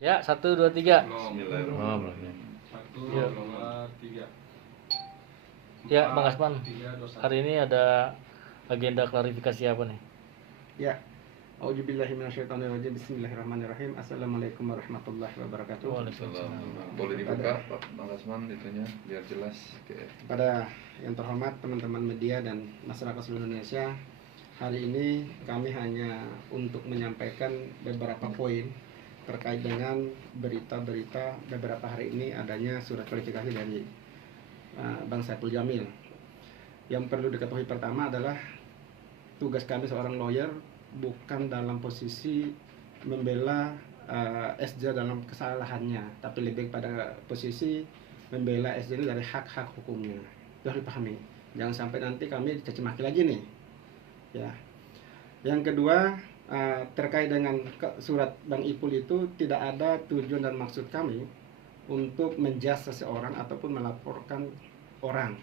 Ya, 1, 2, 3. Bismillahirrahmanirrahim. Oh, belum. Satu, Ya. dua, tiga. Ya, Bang Empat, Asman. tiga, dua, satu. Hari ini ada agenda klarifikasi apa nih? Ya, Auzubillahiminasyaitonirrajim. Bismillahirrahmanirrahim. Assalamualaikum warahmatullahi wabarakatuh. Waalaikumsalam. Boleh dibuka Pak Bang Asman itunya biar jelas. Oke. Kepada yang terhormat teman-teman media dan masyarakat seluruh Indonesia, hari ini kami hanya untuk menyampaikan beberapa poin terkait dengan berita-berita beberapa hari ini adanya surat kualifikasi dari Bang Saiful Jamil. Yang perlu diketahui pertama adalah tugas kami seorang lawyer bukan dalam posisi membela SJ dalam kesalahannya, tapi lebih pada posisi membela SJ ini dari hak-hak hukumnya. Itu harus dipahami. Jangan sampai nanti kami dicaci maki lagi nih. Ya. Yang kedua, terkait dengan surat Bang Ipul itu tidak ada tujuan dan maksud kami untuk menjudge seseorang ataupun melaporkan orang,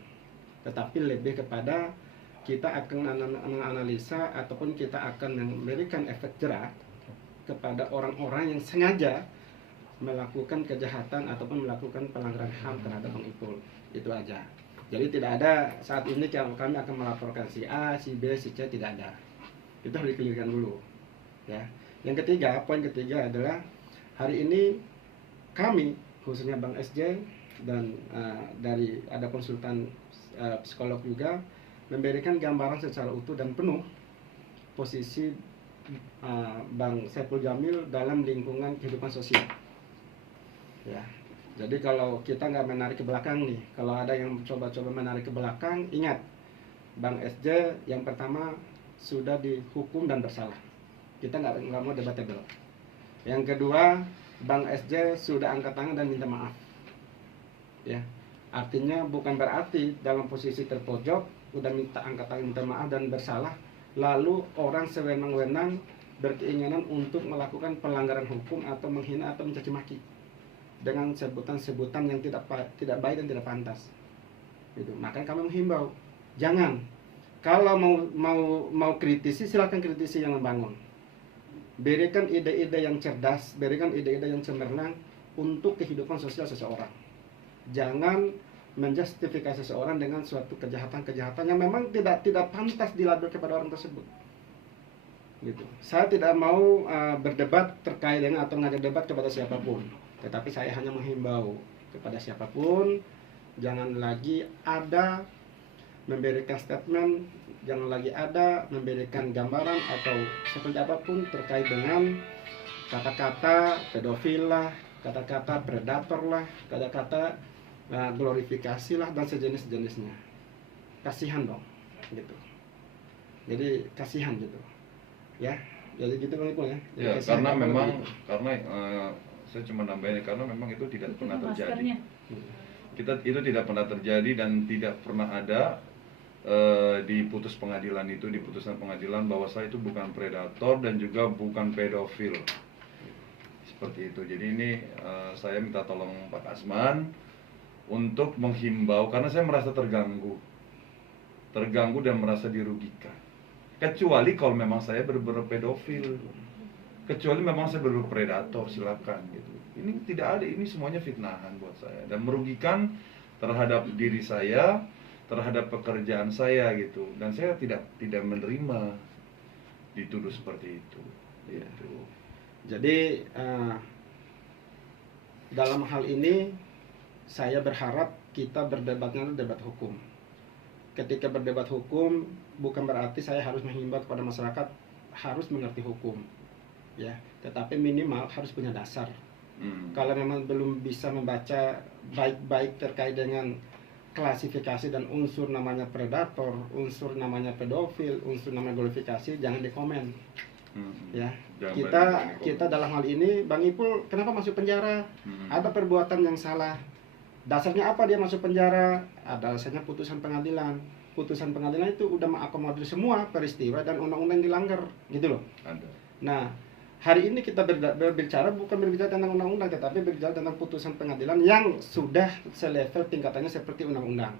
tetapi lebih kepada kita akan menganalisa ataupun kita akan memberikan efek jerah kepada orang-orang yang sengaja melakukan kejahatan ataupun melakukan pelanggaran HAM terhadap Bang Ipul. Itu aja. Jadi tidak ada saat ini kami akan melaporkan si A, si B, si C, tidak ada. Itu harus dikelirkan dulu. Ya. Yang ketiga, poin ketiga adalah hari ini kami khususnya Bang SJ dan dari ada konsultan psikolog juga memberikan gambaran secara utuh dan penuh posisi Bang Saiful Jamil dalam lingkungan kehidupan sosial. Ya, jadi kalau kita nggak menarik ke belakang nih, kalau ada yang coba-coba menarik ke belakang, ingat Bang SJ yang pertama sudah dihukum dan bersalah. Kita nggak mau debatable. Yang kedua, Bang SJ sudah angkat tangan dan minta maaf. Ya, artinya bukan berarti dalam posisi terpojok udah minta angkat tangan minta maaf dan bersalah, lalu orang sewenang-wenang berkeinginan untuk melakukan pelanggaran hukum atau menghina atau mencaci maki dengan sebutan-sebutan yang tidak baik dan tidak pantas. Gitu. Maka kami menghimbau, jangan. Kalau mau kritisi, silakan kritisi yang membangun. Berikan ide-ide yang cerdas, berikan ide-ide yang cemerlang untuk kehidupan sosial seseorang. Jangan menjustifikasi seseorang dengan suatu kejahatan-kejahatan yang memang tidak pantas dilabel kepada orang tersebut. Gitu. Saya tidak mau berdebat terkait dengan atau mengajak debat kepada siapapun, tetapi saya hanya menghimbau kepada siapapun, jangan lagi ada memberikan statement, jangan lagi ada memberikan gambaran atau seperti apapun terkait dengan kata-kata pedofil lah, kata-kata predator lah, kata-kata glorifikasi lah dan sejenis-jenisnya. Kasihan dong, gitu. Jadi kasihan gitu, ya. Jadi gitu Bang Ipul ya. Ya, karena memang gitu. Karena saya cuma nambahin karena memang itu tidak pernah terjadi. Itu tidak pernah terjadi dan tidak pernah ada di putusan pengadilan bahwa saya itu bukan predator dan juga bukan pedofil. Seperti itu. Jadi ini saya minta tolong Pak Asman untuk menghimbau karena saya merasa terganggu dan merasa dirugikan. Kecuali kalau memang saya pedofil, kecuali memang saya predator, silakan gitu. Ini tidak ada, ini semuanya fitnahan buat saya dan merugikan terhadap diri saya, terhadap pekerjaan saya gitu. Dan saya tidak menerima dituduh seperti itu. Gitu. Jadi dalam hal ini saya berharap kita berdebatnya debat hukum. Ketika berdebat hukum bukan berarti saya harus menghimbau kepada masyarakat harus mengerti hukum, ya. Tetapi minimal harus punya dasar. Kalau memang belum bisa membaca baik-baik terkait dengan klasifikasi dan unsur namanya predator, unsur namanya pedofil, unsur namanya glorifikasi, jangan dikomen. Ya, kita dalam hal ini Bang Ipul kenapa masuk penjara? Ada perbuatan yang salah. Dasarnya apa dia masuk penjara? Ada alasannya putusan pengadilan. Putusan pengadilan itu udah mengakomodir semua peristiwa dan undang-undang dilanggar, gitu loh. Ada. Nah, hari ini kita berbicara bukan berbicara tentang undang-undang, tetapi berbicara tentang putusan pengadilan yang sudah selevel tingkatannya seperti undang-undang.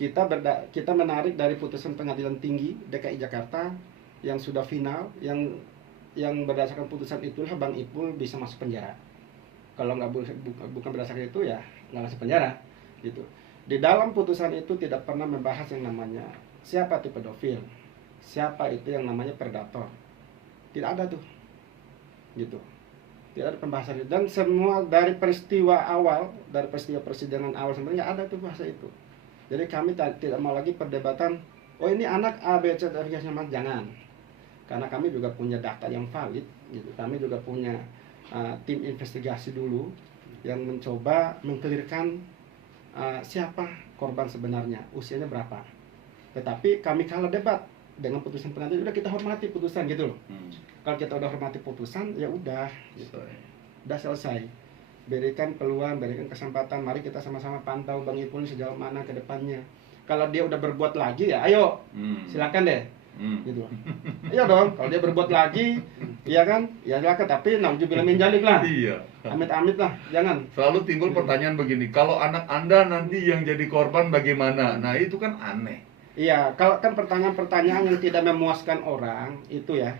Kita menarik dari putusan pengadilan tinggi DKI Jakarta yang sudah final, yang berdasarkan putusan itulah Bang Ipul bisa masuk penjara. Kalau nggak bukan berdasarkan itu ya nggak masuk penjara gitu. Di dalam putusan itu tidak pernah membahas yang namanya siapa itu pedofil, siapa itu yang namanya predator. Tidak ada tuh gitu, tidak ada pembahasan itu. Dan semua dari peristiwa awal, dari peristiwa persidangan awal sebenarnya ada tuh bahasa itu. Jadi kami tidak mau lagi perdebatan, oh ini anak A, B, C, D, E, F, G, jangan. Karena kami juga punya data yang valid gitu. Kami juga punya tim investigasi dulu yang mencoba mengkelirkan siapa korban sebenarnya, usianya berapa. Tetapi kami kalah debat dengan putusan pengadilan. Udah kita hormati putusan gitu loh. Kalau kita udah hormati putusan ya udah gitu. Udah selesai. Berikan peluang, berikan kesempatan, mari kita sama-sama pantau Bang Ipul sejauh mana ke depannya. Kalau dia udah berbuat lagi ya ayo silakan deh gitu. Iya dong, kalau dia berbuat lagi iya kan, ya silakan, tapi nauzubillah min dzalik lah. Iya. Amit-amit lah, jangan. Selalu timbul pertanyaan begini, kalau anak Anda nanti yang jadi korban bagaimana? Nah itu kan aneh. Iya, kalau kan pertanyaan-pertanyaan yang tidak memuaskan orang itu ya.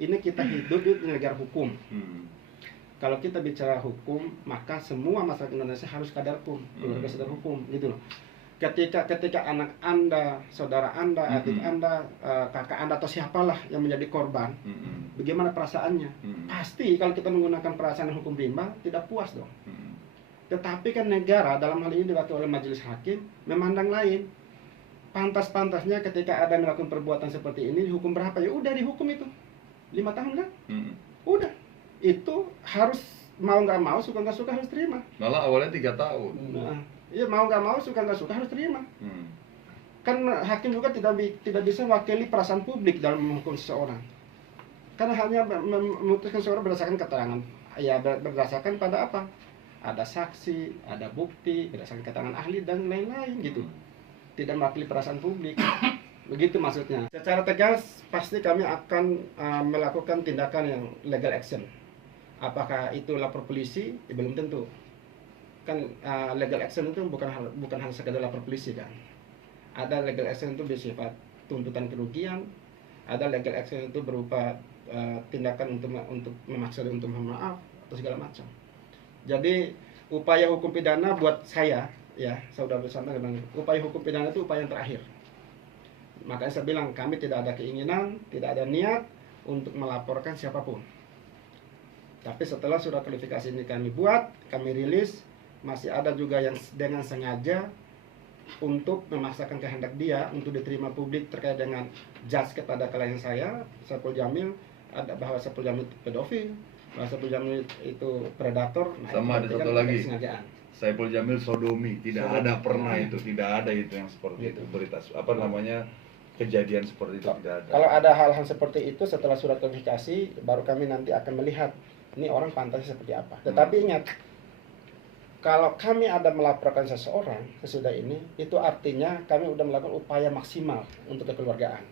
Ini kita hidup di negara hukum. Kalau kita bicara hukum, maka semua masyarakat Indonesia harus sadar hukum, keluarga sadar hukum, gitu loh. Ketika anak Anda, saudara Anda, adik Anda, kakak Anda atau siapalah yang menjadi korban, bagaimana perasaannya? Pasti kalau kita menggunakan perasaan hukum rimba tidak puas dong. Tetapi kan negara dalam hal ini diwakili oleh majelis hakim memandang lain. Pantas-pantasnya ketika ada melakukan perbuatan seperti ini dihukum berapa? Ya udah dihukum itu 5 tahun kan? Udah. Itu harus mau nggak mau, suka nggak suka harus terima. Malah awalnya 3 tahun. Nah, iya mau nggak mau, suka nggak suka harus terima. Kan hakim juga tidak bisa wakili perasaan publik dalam menghukum seseorang. Karena hanya memutuskan seseorang berdasarkan keterangan. Ya berdasarkan pada apa? Ada saksi, ada bukti, berdasarkan keterangan ahli dan lain-lain gitu. Tidak mewakili perasaan publik. Begitu maksudnya. Secara tegas pasti kami akan melakukan tindakan yang legal action. Apakah itu lapor polisi? Ya, belum tentu. Kan legal action itu bukan hanya sekedar lapor polisi kan. Ada legal action itu bersifat tuntutan kerugian, ada legal action itu berupa tindakan untuk memaksa untuk mohon maaf atau segala macam. Jadi upaya hukum pidana buat saya ya, saudara bersama dengan upaya hukum pidana itu upaya yang terakhir. Makanya saya bilang kami tidak ada keinginan, tidak ada niat untuk melaporkan siapapun. Tapi setelah surat kualifikasi ini kami buat, kami rilis, masih ada juga yang dengan sengaja untuk memaksakan kehendak dia untuk diterima publik terkait dengan judge kepada klien saya, Saiful Jamil, ada bahwa Saiful Jamil pedofil, bahwa Saiful Jamil itu predator. Nah, sama ada satu lagi, kesengajaan. Saiful Jamil sodomi, tidak ada pernah itu, tidak ada itu yang seperti itu berita apa namanya kejadian seperti itu tidak ada. Kalau ada hal-hal seperti itu setelah surat kualifikasi, baru kami nanti akan melihat ini orang pantasnya seperti apa. Tetapi ingat, kalau kami ada melaporkan seseorang sesudah ini, itu artinya kami sudah melakukan upaya maksimal untuk kekeluargaan.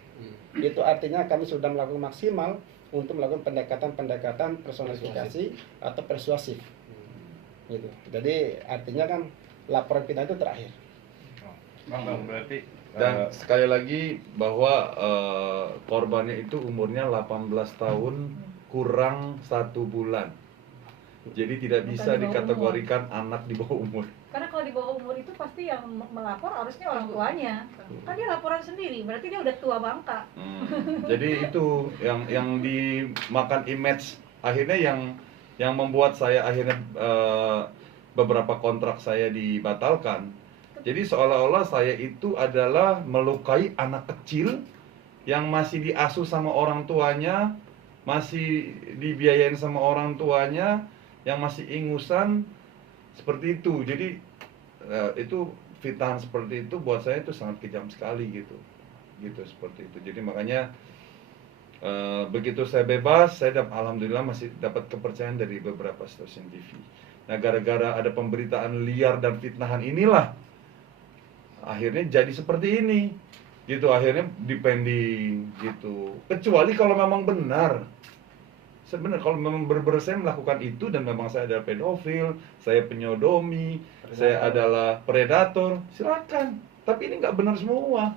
Itu artinya kami sudah melakukan maksimal untuk melakukan pendekatan personifikasi atau persuasif. Gitu. Jadi artinya kan laporan pidana itu terakhir. Bang, berarti Dan sekali lagi bahwa korbannya itu umurnya 18 tahun kurang 1 bulan. Jadi tidak bisa dikategorikan anak di bawah umur. Karena kalau di bawah umur itu pasti yang melapor harusnya orang tuanya. Kan dia laporan sendiri, berarti dia udah tua bangka. Jadi itu yang dimakan image, akhirnya yang membuat saya akhirnya beberapa kontrak saya dibatalkan. Jadi seolah-olah saya itu adalah melukai anak kecil yang masih diasuh sama orang tuanya, masih dibiayain sama orang tuanya, yang masih ingusan seperti itu. Jadi itu fitnah seperti itu buat saya itu sangat kejam sekali gitu seperti itu. Jadi makanya begitu saya bebas, saya alhamdulillah masih dapat kepercayaan dari beberapa stasiun TV. Nah gara-gara ada pemberitaan liar dan fitnahan inilah akhirnya jadi seperti ini gitu, akhirnya dipending gitu. Kecuali kalau memang benar, sebenarnya kalau memang benar saya melakukan itu dan memang saya adalah pedofil, saya penyodomi, saya adalah predator, silakan. Tapi ini nggak benar semua.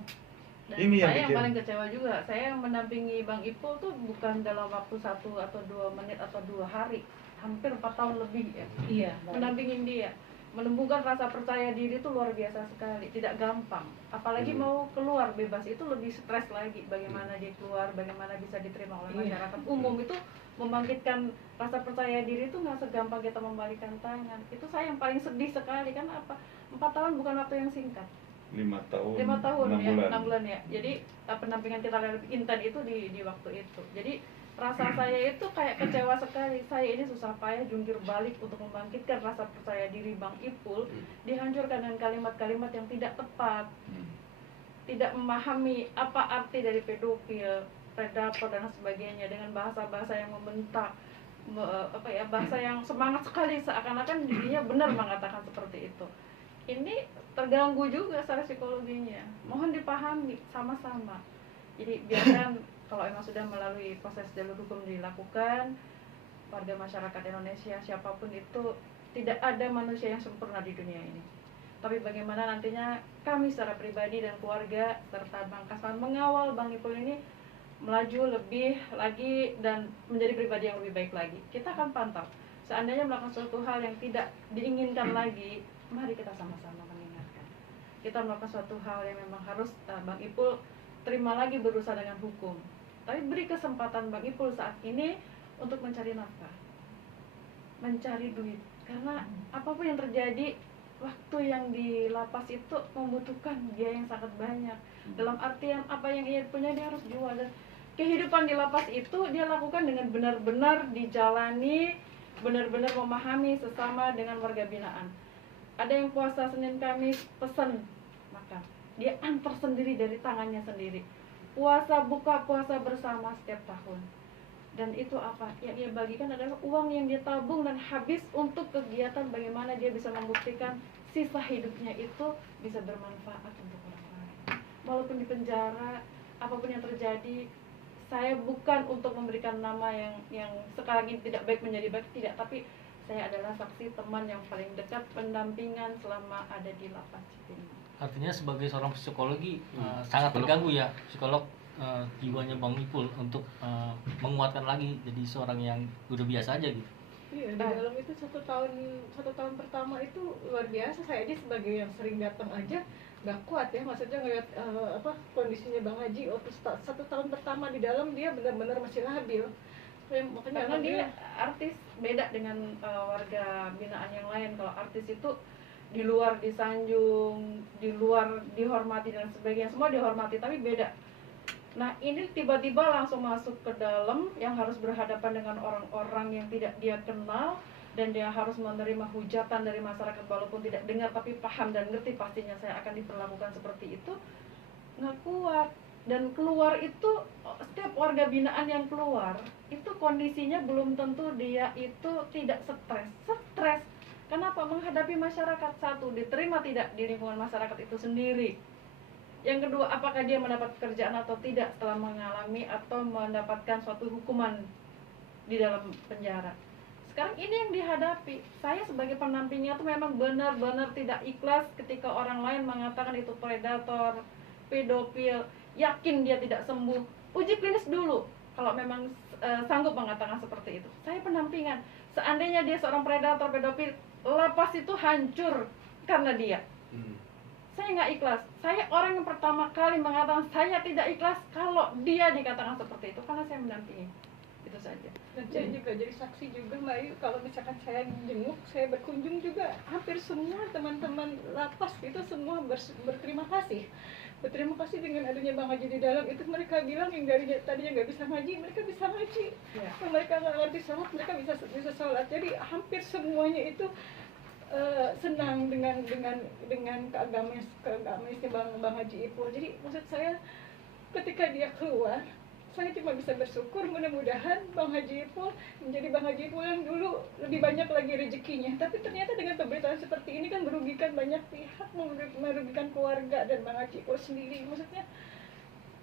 Dan Ini yang saya bikin. paling kecewa juga, saya yang mendampingi Bang Ipul tuh bukan dalam waktu 1 atau 2 menit atau 2 hari. hampir 4 tahun lebih ya Iya. mendampingin dia. Menumbuhkan rasa percaya diri itu luar biasa sekali, tidak gampang. Apalagi mau keluar bebas itu lebih stres lagi. Bagaimana dia keluar, bagaimana bisa diterima oleh masyarakat umum, itu membangkitkan rasa percaya diri itu nggak segampang kita membalikan tangan. Itu saya yang paling sedih sekali, kan apa 4 tahun bukan waktu yang singkat. 5 tahun, 5 tahun 6 ya, bulan. 6 bulan ya. Jadi pendampingan kita lebih intens itu di waktu itu. Jadi rasa saya itu kayak kecewa sekali. Saya ini susah payah jungkir balik untuk membangkitkan rasa percaya diri Bang Ipul, dihancurkan dengan kalimat-kalimat yang tidak tepat, tidak memahami apa arti dari pedofil, predator dan sebagainya, dengan bahasa-bahasa yang membentak, bahasa yang semangat sekali, seakan-akan dirinya benar mengatakan seperti itu. Ini terganggu juga secara psikologinya. Mohon dipahami sama-sama. Jadi biarkan kalau emang sudah melalui proses jalur hukum dilakukan, warga masyarakat Indonesia siapapun itu, tidak ada manusia yang sempurna di dunia ini. Tapi bagaimana nantinya kami secara pribadi dan keluarga serta Bang Kasman mengawal Bang Ipul ini melaju lebih lagi dan menjadi pribadi yang lebih baik lagi. Kita akan pantau. Seandainya melakukan suatu hal yang tidak diinginkan lagi, mari kita sama-sama mengingatkan. Kita melakukan suatu hal yang memang harus Bang Ipul terima lagi berusaha dengan hukum. Tapi beri kesempatan Bang Ipul saat ini untuk mencari nafkah, mencari duit. Karena apapun yang terjadi, waktu yang di lapas itu membutuhkan biaya yang sangat banyak. Dalam artian apa yang ia punya dia harus jual, dan kehidupan di lapas itu dia lakukan dengan benar-benar dijalani, benar-benar memahami sesama dengan warga binaan. Ada yang puasa Senin Kamis pesan makan, dia antar sendiri dari tangannya sendiri. Puasa buka puasa bersama setiap tahun. Dan itu apa? Yang ia bagikan adalah uang yang dia tabung dan habis untuk kegiatan bagaimana dia bisa membuktikan sisa hidupnya itu bisa bermanfaat untuk orang lain. Walaupun di penjara, apapun yang terjadi, saya bukan untuk memberikan nama yang sekarang ini tidak baik menjadi baik, tidak, tapi saya adalah saksi teman yang paling dekat, pendampingan selama ada di lapas Cipinang. Artinya sebagai seorang psikologi sangat terganggu ya psikolog jiwanya Bang Ipul untuk menguatkan lagi jadi seorang yang udah biasa aja gitu. Iya, di dalam itu satu tahun pertama itu luar biasa. Saya aja sebagai yang sering datang aja nggak kuat ya, maksudnya ngeliat kondisinya Bang Haji waktu 1 tahun pertama di dalam, dia benar-benar masih labil. Makanya Karena dia artis, beda dengan warga binaan yang lain. Kalau artis itu di luar disanjung, di luar dihormati dan sebagainya, semua dihormati, tapi beda. Nah ini tiba-tiba langsung masuk ke dalam yang harus berhadapan dengan orang-orang yang tidak dia kenal, dan dia harus menerima hujatan dari masyarakat walaupun tidak dengar tapi paham dan ngerti pastinya saya akan diperlakukan seperti itu. Nggak kuat. Dan keluar itu, setiap warga binaan yang keluar itu kondisinya belum tentu dia itu tidak stres. Kenapa? Menghadapi masyarakat, satu, diterima tidak di lingkungan masyarakat itu sendiri. Yang kedua, apakah dia mendapat pekerjaan atau tidak setelah mengalami atau mendapatkan suatu hukuman di dalam penjara. Sekarang ini yang dihadapi. Saya sebagai pendampingnya tuh memang benar-benar tidak ikhlas ketika orang lain mengatakan itu predator, pedofil, yakin dia tidak sembuh. Uji klinis dulu kalau memang sanggup mengatakan seperti itu. Saya pendampingan. Seandainya dia seorang predator, pedofil, lapas itu hancur karena dia. Saya nggak ikhlas. Saya orang yang pertama kali mengatakan saya tidak ikhlas kalau dia dikatakan seperti itu, karena saya mendampingi. Itu saja. dan saya juga jadi saksi juga Mbak Ayu, kalau misalkan saya jenguk, saya berkunjung juga, hampir semua teman-teman lapas itu semua berterima kasih. Berterima kasih dengan adanya Bang Haji di dalam itu. Mereka bilang yang tadinya nggak bisa ngaji, mereka bisa ngaji. Yang mereka nggak ngerti sholat, mereka bisa sholat. Jadi hampir semuanya itu senang dengan keagamaannya Bang Haji Ipul. Jadi maksud saya, ketika dia keluar, saya cuma bisa bersyukur, mudah-mudahan Bang Haji Ipul menjadi Bang Haji Ipul yang dulu lebih banyak lagi rezekinya. Tapi ternyata dengan pemberitaan seperti ini kan merugikan banyak pihak, merugikan keluarga dan Bang Haji Ipul sendiri. Maksudnya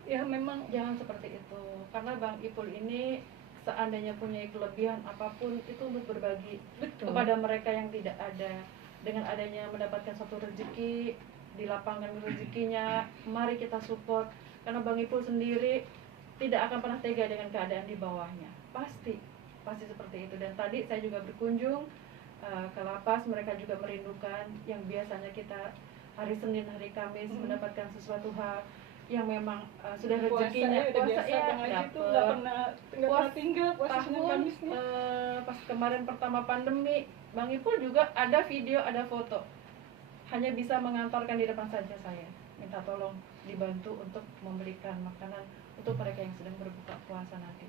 ya memang Jangan seperti itu, karena Bang Ipul ini seandainya punya kelebihan apapun itu untuk berbagi kepada mereka yang tidak ada. Dengan adanya mendapatkan suatu rezeki, dilapangkan rezekinya, mari kita support. Karena Bang Ipul sendiri tidak akan pernah tega dengan keadaan di bawahnya. Pasti pasti seperti itu. Dan tadi saya juga berkunjung ke lapas, mereka juga merindukan yang biasanya kita hari Senin, hari Kamis mendapatkan sesuatu hal yang memang sudah rezekinya puasa ya nggak tinggal puasa Senin tahun Kamisnya. pas kemarin pertama pandemi Bang Ipul juga ada video, ada foto, hanya bisa mengantarkan di depan saja. Saya minta tolong dibantu untuk memberikan makanan untuk mereka yang sedang berbuka puasa nanti.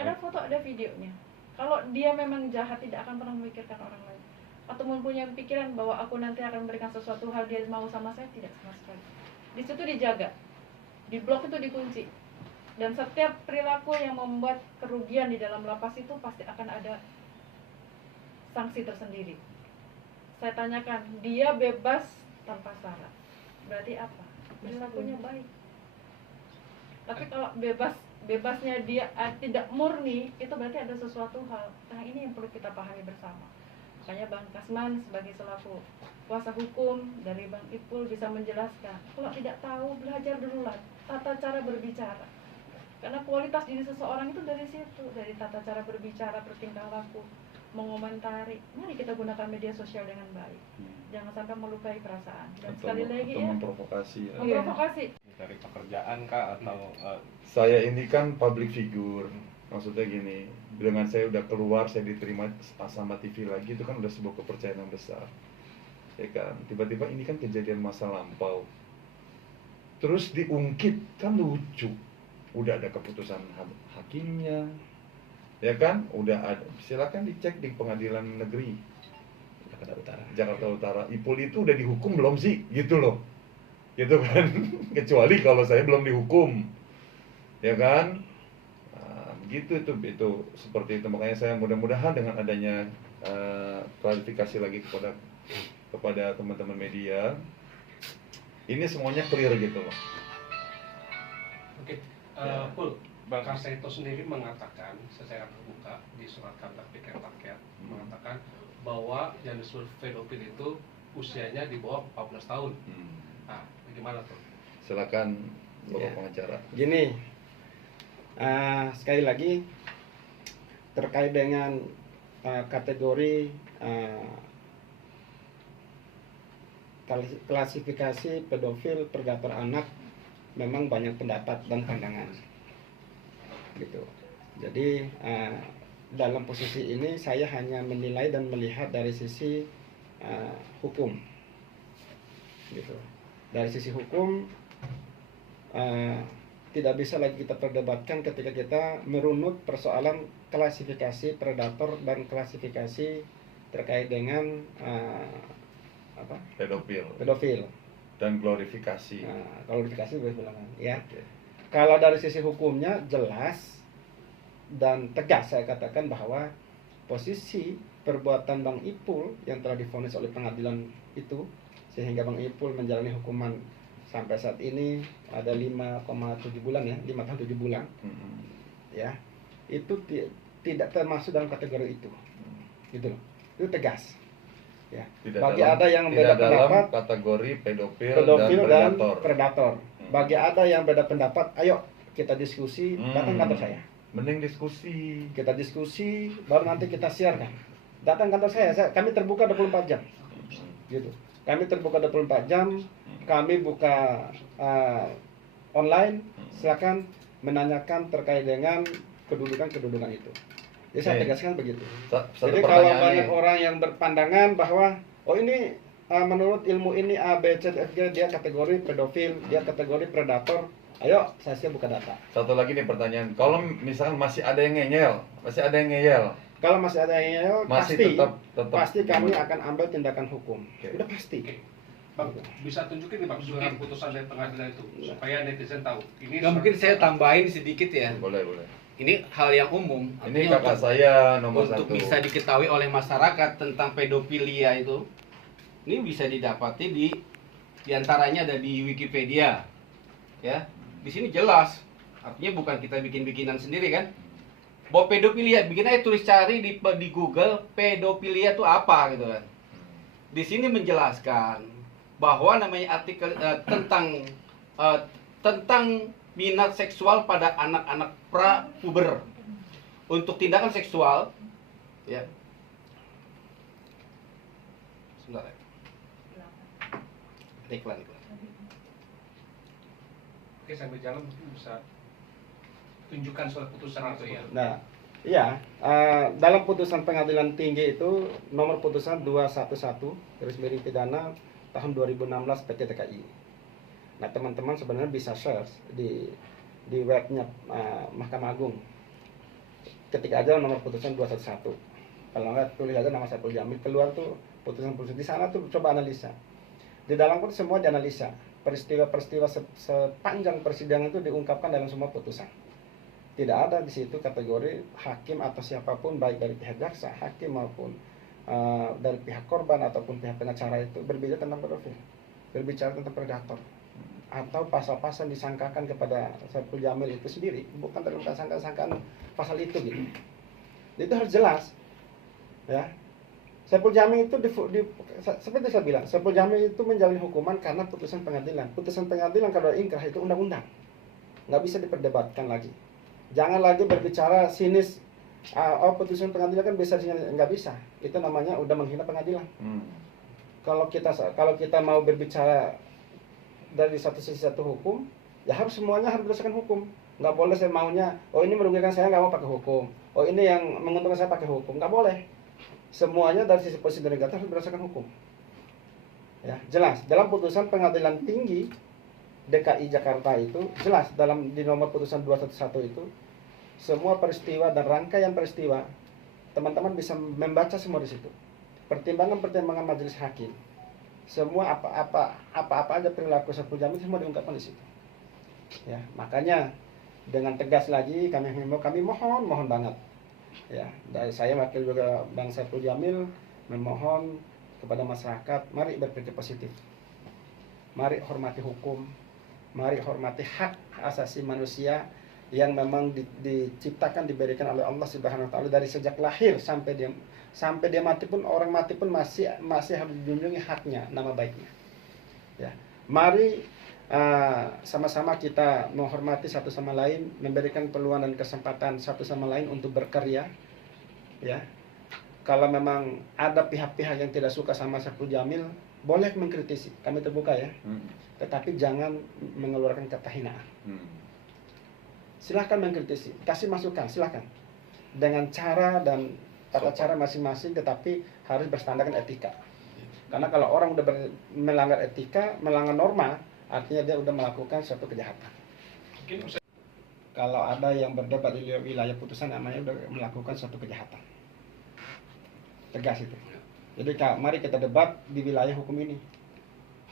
Ada foto, ada videonya. Kalau dia memang jahat, tidak akan pernah memikirkan orang lain atau mempunyai pikiran bahwa aku nanti akan memberikan sesuatu hal dia mau sama saya, tidak sama sekali. Di situ dijaga, di blok itu dikunci, dan setiap perilaku yang membuat kerugian di dalam lapas itu pasti akan ada sanksi tersendiri. Saya tanyakan, dia bebas tanpa syarat, berarti apa? Perilakunya baik. Tapi kalau bebasnya dia tidak murni, itu berarti ada sesuatu hal. Nah, ini yang perlu kita pahami bersama. Makanya Bang Kasman sebagai selaku kuasa hukum dari Bang Ipul bisa menjelaskan. Kalau tidak tahu, belajar dululah tata cara berbicara. Karena kualitas diri seseorang itu dari situ, dari tata cara berbicara, bertingkah laku, mengomentari. Mari kita gunakan media sosial dengan baik. Jangan sampai melukai perasaan. Dan sekali lagi ya, memprovokasi ya. memprovokasi. Dari pekerjaan kah atau Saya ini kan public figure, maksudnya gini, dengan saya udah keluar, saya diterima sama TV lagi, itu kan udah sebuah kepercayaan yang besar, ya kan. Tiba-tiba ini kan kejadian masa lampau, terus diungkit, kan lucu. Udah ada keputusan hakimnya, ya kan, udah ada, silakan dicek di pengadilan negeri Jakarta Utara. Ipul itu udah dihukum belum sih, gitu loh, gitu kan. Kecuali kalau saya belum dihukum, ya kan. Nah, begitu itu seperti itu. Makanya saya mudah-mudahan dengan adanya klarifikasi lagi kepada teman-teman media, ini semuanya clear gitu loh. Oke, Pul, Bang Karseto sendiri mengatakan secara terbuka di surat kabar piket rakyat mengatakan bahwa Janus pedofil itu usianya di bawah 14 tahun. Nah, bagaimana tuh? Silakan Bapak pengacara. Gini, sekali lagi terkait dengan kategori klasifikasi pedofil predator anak, memang banyak pendapat dan pandangan gitu. Jadi dalam posisi ini saya hanya menilai dan melihat dari sisi hukum gitu. Dari sisi hukum tidak bisa lagi kita perdebatkan ketika kita merunut persoalan klasifikasi predator dan klasifikasi terkait dengan pedofil dan glorifikasi. Glorifikasi boleh bilang ya. Oke. Kalau dari sisi hukumnya jelas dan tegas saya katakan bahwa posisi perbuatan Bang Ipul yang telah divonis oleh pengadilan itu, sehingga Bang Ipul menjalani hukuman sampai saat ini ada 5,7 bulan ya, 5 tahun 7 bulan. Ya. Itu tidak termasuk dalam kategori itu. Gitu loh. Itu tegas. Ya. Bagi ada yang beda pendapat, kategori pedofil dan predator. Bagi ada yang beda pendapat, ayo kita diskusi, datang kantor saya. Mending diskusi. Kita diskusi, baru nanti kita siarkan. Datang kantor saya, kami terbuka 24 jam. Gitu. Kami terbuka 24 jam, kami buka online, silakan menanyakan terkait dengan kedudukan itu. Jadi saya tegaskan begitu. Jadi kalau banyak orang yang berpandangan bahwa oh ini menurut ilmu ini A, B, C, D, F, G, dia kategori pedofil, dia kategori predator, ayo saya buka data. Satu lagi nih pertanyaan, kalau misalkan masih ada yang ngeyel, kalau masih ada yang ngeyel, pasti kami akan ambil tindakan hukum. Udah pasti. Bang, bisa tunjukin nih Bang surat putusan dari pengadilan itu supaya netizen tahu. Ini mungkin saya tambahin sedikit ya. Boleh. Ini hal yang umum. Ini kakak saya nomor untuk 1. bisa diketahui oleh masyarakat tentang pedofilia itu, ini bisa didapati di antaranya ada di Wikipedia, ya. Di sini jelas, artinya bukan kita bikin-bikinan sendiri kan. Bahwa pedofilia, bikin aja tulis cari di Google pedofilia itu apa gitu kan. Di sini menjelaskan bahwa namanya artikel tentang minat seksual pada anak-anak pra-puber. untuk tindakan seksual, ya. Sebentar ya. Iklan. Oke, sambil jalan mungkin bisa tunjukkan surat putusan itu ya. Nah, iya, dalam putusan pengadilan tinggi itu nomor putusan 211 garis miring pidana tahun 2016 PT TKI. Nah, teman-teman sebenarnya bisa search di webnya Mahkamah Agung. Ketik aja nomor putusan 211. Kalau nggak tulis aja nama Saiful Jamil, keluar tuh putusan-putusan di sana tuh, coba analisa. Di dalam pun semua dianalisa. Peristiwa-peristiwa sepanjang persidangan itu diungkapkan dalam semua putusan. Tidak ada di situ kategori hakim atau siapapun, baik dari pihak jaksa, hakim maupun dari pihak korban ataupun pihak pengacara itu berbicara tentang pedofil, berbicara tentang predator, atau pasal-pasal disangkakan kepada Saiful Jamil itu sendiri, bukan dalam sangkaan pasal itu gitu. Itu harus jelas, ya. Saiful Jamil itu seperti saya bilang, Saiful Jamil itu menjalani hukuman karena putusan pengadilan. Putusan pengadilan kalau ingkrah itu undang-undang, nggak bisa diperdebatkan lagi. Jangan lagi berbicara sinis, oh putusan pengadilan kan bisa, nggak bisa. Itu namanya udah menghina pengadilan. Kalau kita mau berbicara dari satu sisi satu hukum, ya harus semuanya harus berdasarkan hukum. Nggak boleh saya maunya, oh ini merugikan saya nggak mau pakai hukum, oh ini yang menguntungkan saya pakai hukum, nggak boleh. Semuanya dari sisi posisi negatif harus berdasarkan hukum. Ya, jelas dalam putusan pengadilan tinggi DKI Jakarta itu jelas di nomor putusan 211 itu semua peristiwa dan rangkaian peristiwa teman-teman bisa membaca semua di situ. Pertimbangan majelis hakim. Semua apa aja perilaku Saiful Jamil semua diungkapkan di situ. Ya, makanya dengan tegas lagi kami mohon banget. Ya, dari saya wakil juga Bang Saiful Jamil memohon kepada masyarakat, mari berpikir positif. Mari hormati hukum. Mari hormati hak asasi manusia yang memang diciptakan, diberikan oleh Allah Subhanahu wa taala dari sejak lahir sampai dia mati pun, orang mati pun masih harus dijunjungi haknya, nama baiknya. Ya. Mari sama-sama kita menghormati satu sama lain, memberikan peluang dan kesempatan satu sama lain untuk berkarya. Ya. Kalau memang ada pihak-pihak yang tidak suka sama Saiful Jamil, boleh mengkritisi, kami terbuka ya. Tetapi jangan mengeluarkan kata hinaan. Silahkan mengkritisi, kasih masukan, silahkan. Dengan cara dan tata cara masing-masing, tetapi harus berstandarkan etika. Karena kalau orang udah melanggar etika, melanggar norma, artinya dia udah melakukan suatu kejahatan. Kalau ada yang berdebat di wilayah putusan, namanya udah melakukan suatu kejahatan. Tegas itu. Jadi mari kita debat di wilayah hukum ini.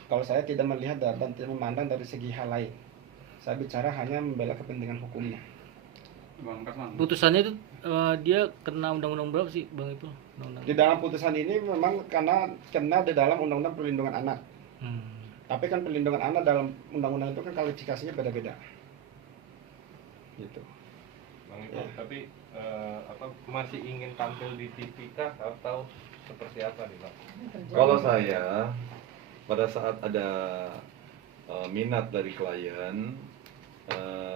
Kalau saya tidak melihat dan tidak memandang dari segi hal lain, saya bicara hanya membela kepentingan hukumnya. Putusannya itu dia kena undang-undang berapa sih, Bang Ipul? Di dalam putusan ini memang kena di dalam undang-undang perlindungan anak. Tapi kan perlindungan anak dalam undang-undang itu kan kualifikasinya beda-beda. Gitu. Bang Ipul, tapi masih ingin tampil di TV kah atau seperti apa nih, Pak? Kalau saya pada saat ada minat dari klien,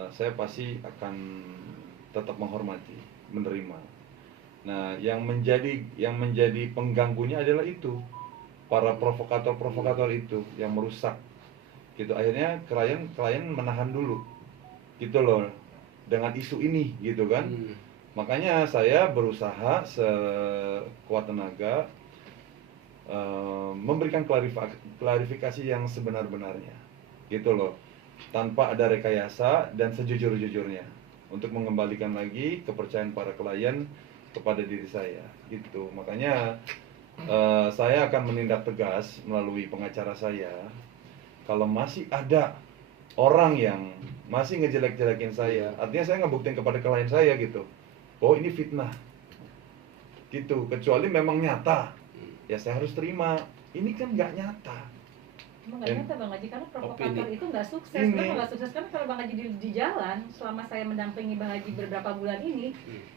saya pasti akan tetap menghormati, menerima. Nah, yang menjadi pengganggunya adalah itu, para provokator itu yang merusak. Gitu, akhirnya klien menahan dulu, gitu loh, dengan isu ini, gitu kan. Makanya saya berusaha sekuat tenaga memberikan klarifikasi yang sebenar-benarnya, gitu loh, tanpa ada rekayasa dan sejujur-jujurnya, untuk mengembalikan lagi kepercayaan para klien kepada diri saya, gitu. Makanya saya akan menindak tegas melalui pengacara saya kalau masih ada orang yang masih ngejelek-jelekin saya, artinya saya ngebuktiin kepada klien saya gitu, oh ini fitnah, gitu. Kecuali memang nyata, ya saya harus terima. Ini kan nggak nyata. Emang nggak nyata Bang Haji, karena provokator itu nggak sukses. Kenapa nggak sukses? Karena kalau Bang Haji di jalan, selama saya mendampingi Bang Haji beberapa bulan ini,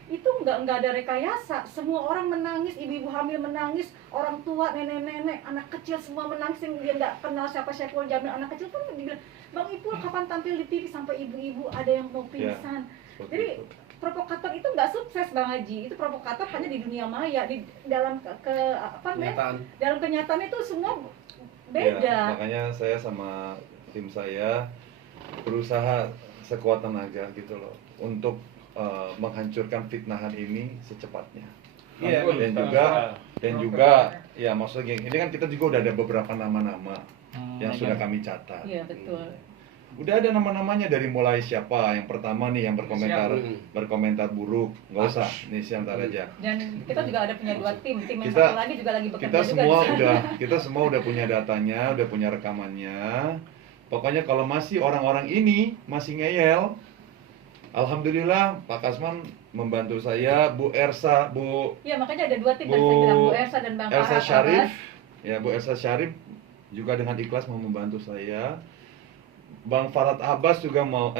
itu nggak ada rekayasa. Semua orang menangis, ibu-ibu hamil menangis, orang tua, nenek-nenek, anak kecil semua menangis, yang dia nggak kenal siapa Saiful Jamil, anak kecil pun dibilang, Bang Ipul kapan tampil di TV, sampai ibu-ibu ada yang mau pingsan. Jadi provokator itu nggak sukses Bang Haji. Itu provokator hanya di dunia maya, di dalam dalam kenyataan itu semua beda. Ya, makanya saya sama tim saya berusaha sekuat tenaga gitu loh untuk menghancurkan fitnahan ini secepatnya. Iya, Dan juga ya maksudnya ini kan kita juga udah ada beberapa nama-nama yang sudah kami catat. Iya betul. Udah ada nama-namanya dari mulai siapa yang pertama nih yang berkomentar buruk, nggak usah nih siantar aja. Dan kita juga ada punya 2 tim yang Kita- satu lagi juga lagi bekerja Kita juga semua di sana. kita semua udah punya datanya, udah punya rekamannya. Pokoknya kalau masih orang-orang ini masih ngeyel, alhamdulillah Pak Kasman membantu saya, Bu Ersa, Bu Iya makanya ada 2 tim tadi saya bilang Bu Ersa dan Bang Elsa Farhat Syarif, Abbas. ya Bu Elsa Syarif juga dengan ikhlas mau membantu saya. Bang Farhat Abbas juga mau